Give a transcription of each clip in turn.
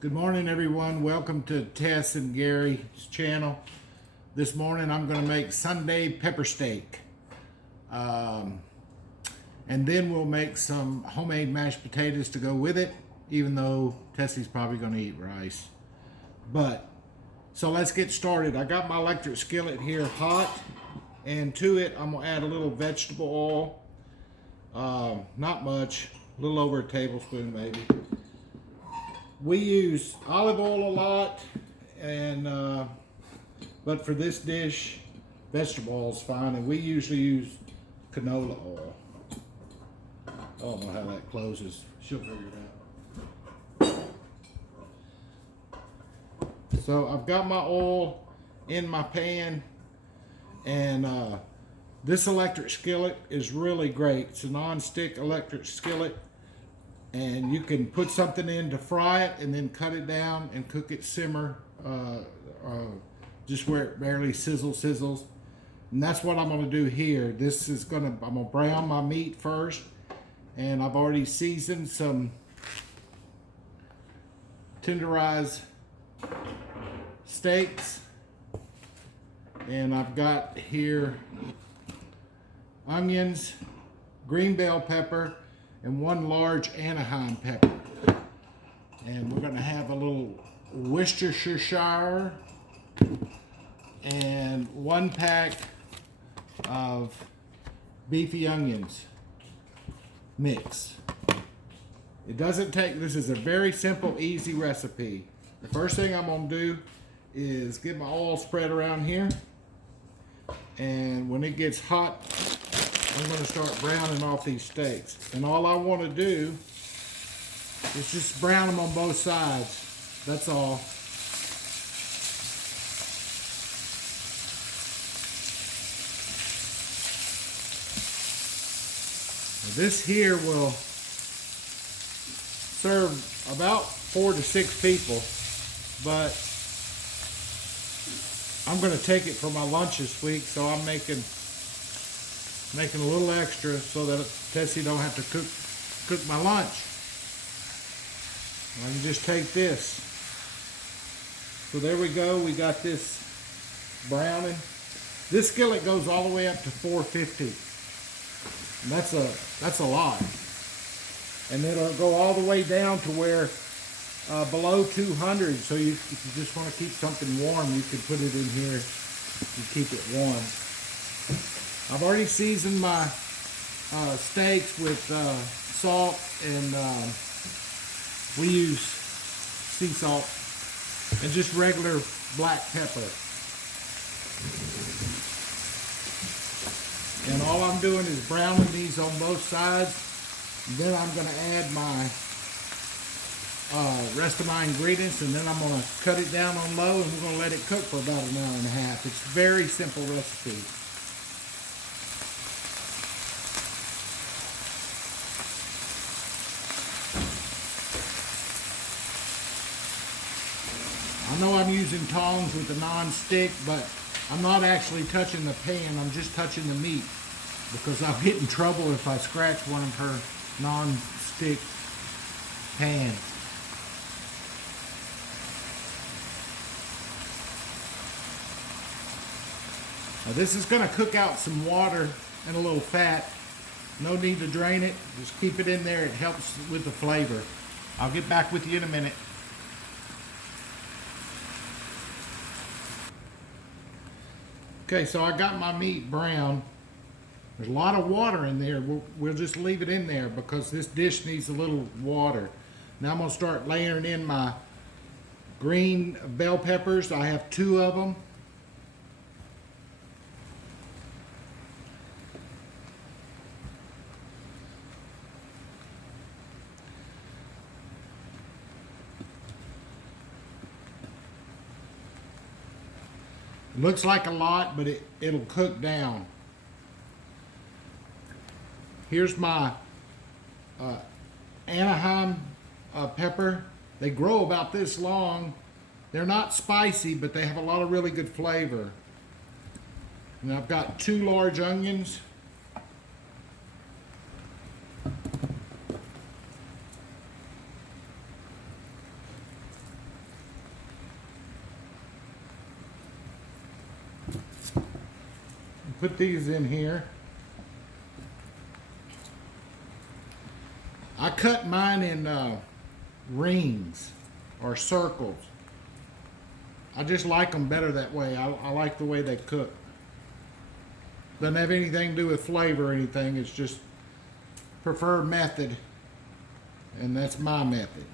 Good morning, everyone. Welcome to Tess and Gary's channel. This morning I'm going to make Sunday pepper steak. And then we'll make some homemade mashed potatoes to go with it, even though Tessie's probably going to eat rice. So let's get started. I got my electric skillet here hot, and to it I'm going to add a little vegetable oil. Not much, a little over a tablespoon maybe. We use olive oil a lot, and but for this dish, vegetable oil is fine, and we usually use canola oil. I don't know how that closes. She'll figure it out. So I've got my oil in my pan, and this electric skillet is really great. It's a non-stick electric skillet. And you can put something in to fry it and then cut it down and cook it simmer, just where it barely sizzles. And that's what I'm going to do here. I'm going to brown my meat first, and I've already seasoned some tenderized steaks. And I've got here onions, green bell pepper, and one large Anaheim pepper. And we're going to have a little Worcestershire and 1 pack of beefy onions mix. It doesn't take, this is a very simple, easy recipe. The first thing I'm going to do is get my oil spread around here. And when it gets hot, I'm going to start browning off these steaks. And all I want to do is just brown them on both sides. That's all. Now this here will serve about 4 to 6 people, but I'm going to take it for my lunch this week, so I'm making a little extra so that Tessie don't have to cook my lunch. I can just take this. So there we go. We got this browning. This skillet goes all the way up to 450. And that's a lot. And it'll go all the way down to where below 200. So if you just want to keep something warm, you can put it in here and keep it warm. I've already seasoned my steaks with salt, and we use sea salt and just regular black pepper. And all I'm doing is browning these on both sides. And then I'm going to add my rest of my ingredients, and then I'm going to cut it down on low, and we're going to let it cook for about an hour and a half. It's a very simple recipe. I know I'm using tongs with the non-stick, but I'm not actually touching the pan, I'm just touching the meat, because I'll get in trouble if I scratch one of her non-stick pans. Now this is going to cook out some water and a little fat. No need to drain it, just keep it in there, it helps with the flavor. I'll get back with you in a minute. Okay, so I got my meat brown. There's a lot of water in there. We'll just leave it in there because this dish needs a little water. Now I'm going to start layering in my green bell peppers. I have 2 of them. Looks like a lot, but it'll cook down. Here's my Anaheim pepper. They grow about this long. They're not spicy, but they have a lot of really good flavor. And I've got 2 large onions. put these in here. I cut mine in rings or circles. I just like them better that way. I like the way they cook. Doesn't have anything to do with flavor or anything. It's just preferred method, and that's my method.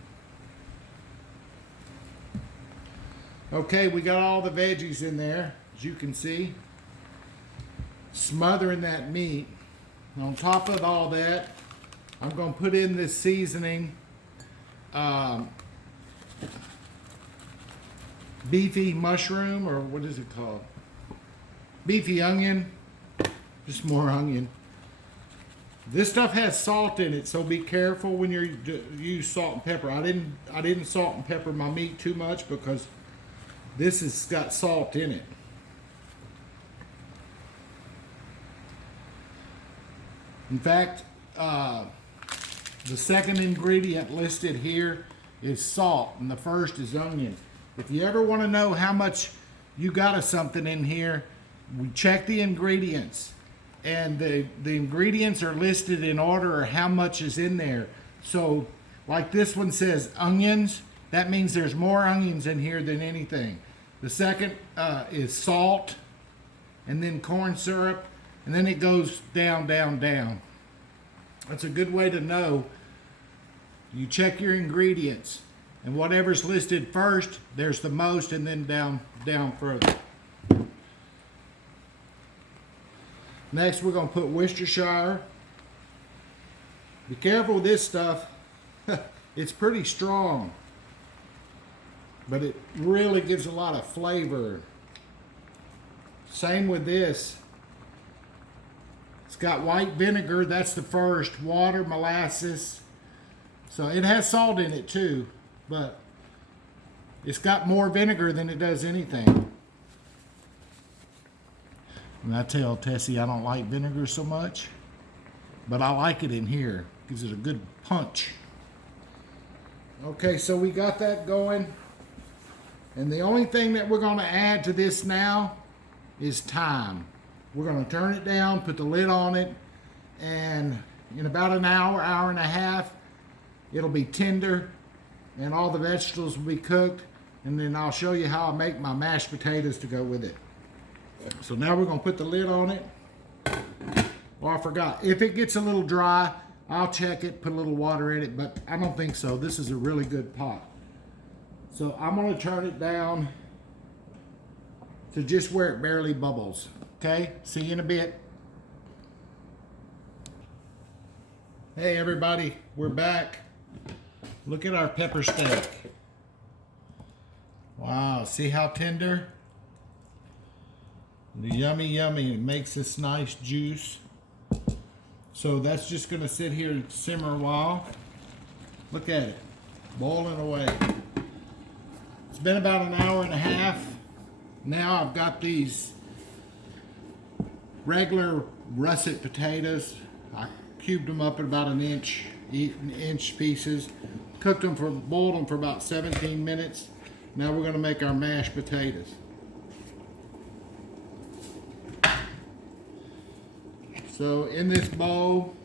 Okay, we got all the veggies in there, as you can see. Smothering that meat. On top of all that, I'm going to put in this seasoning. Beefy mushroom, or what is it called? Beefy onion. Just more onion. This stuff has salt in it, so be careful when you use salt and pepper. I didn't salt and pepper my meat too much because this has got salt in it. In fact, the second ingredient listed here is salt, and the first is onion. If you ever want to know how much you got of something in here, we check the ingredients. And the ingredients are listed in order of how much is in there. So, like this one says onions, that means there's more onions in here than anything. The second is salt, and then corn syrup, and then it goes down, down, down. That's a good way to know. You check your ingredients, and whatever's listed first, there's the most, and then down further. Next, we're going to put Worcestershire. Be careful with this stuff. It's pretty strong, but it really gives a lot of flavor. Same with this. It's got white vinegar, that's the first. Water, molasses. So it has salt in it too, but it's got more vinegar than it does anything. And I tell Tessie I don't like vinegar so much, but I like it in here. Gives it a good punch. Okay, so we got that going. And the only thing that we're going to add to this now is thyme. We're going to turn it down, put the lid on it, and in about an hour, hour and a half, it'll be tender and all the vegetables will be cooked. And then I'll show you how I make my mashed potatoes to go with it. So now we're going to put the lid on it. Oh, I forgot. If it gets a little dry, I'll check it, put a little water in it, but I don't think so. This is a really good pot. So I'm going to turn it down to just where it barely bubbles. Okay? See you in a bit. Hey everybody, we're back. Look at our pepper steak. Wow, see how tender? The yummy, yummy. It makes this nice juice. So that's just going to sit here and simmer a while. Look at it, boiling away. It's been about an hour and a half. Now I've got these regular russet potatoes. I cubed them up at about an inch pieces. Boiled them for about 17 minutes. Now we're going to make our mashed potatoes. So in this bowl,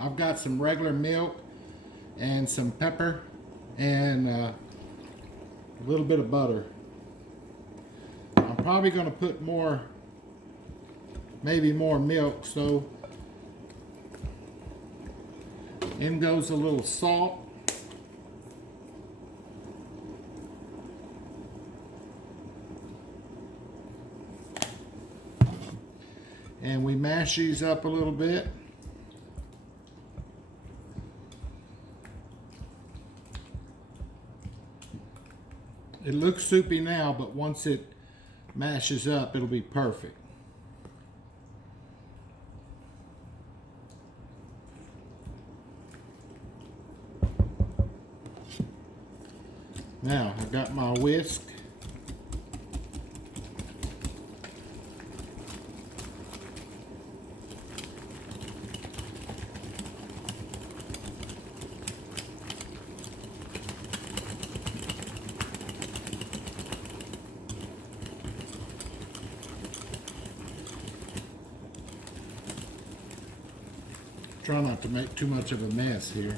I've got some regular milk and some pepper and a little bit of butter. I'm probably going to put more, maybe more milk. So in goes a little salt. And we mash these up a little bit. It looks soupy now, but once it mashes up, it'll be perfect. Now, I've got my whisk. Try not to make too much of a mess here.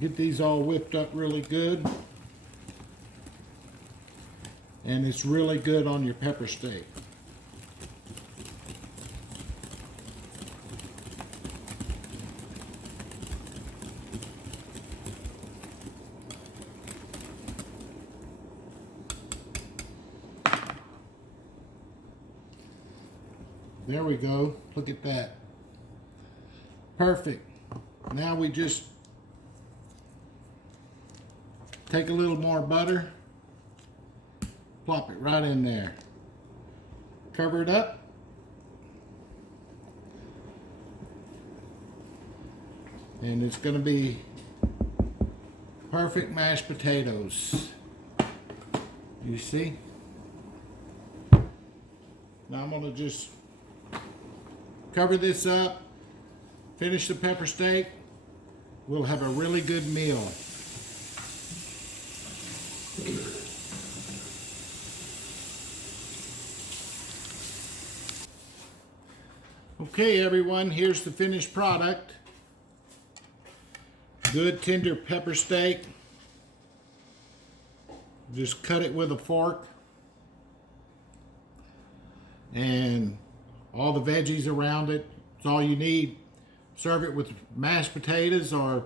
Get these all whipped up really good. And it's really good on your pepper steak. There we go. Look at that. Perfect. Now we just take a little more butter, plop it right in there. Cover it up. And it's going to be perfect mashed potatoes. You see? Now I'm going to just cover this up, finish the pepper steak. We'll have a really good meal. Okay, everyone, here's the finished product. Good tender pepper steak. Just cut it with a fork. And all the veggies around it. It's all you need. Serve it with mashed potatoes, or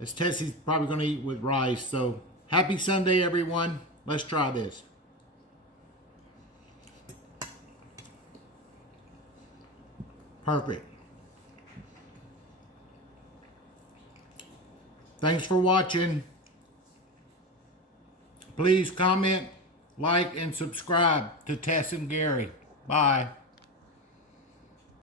as Tessie's probably going to eat, with rice. So happy Sunday, everyone. Let's try this. Perfect. Thanks for watching. Please comment, like, and subscribe to Tess and Gary. Bye.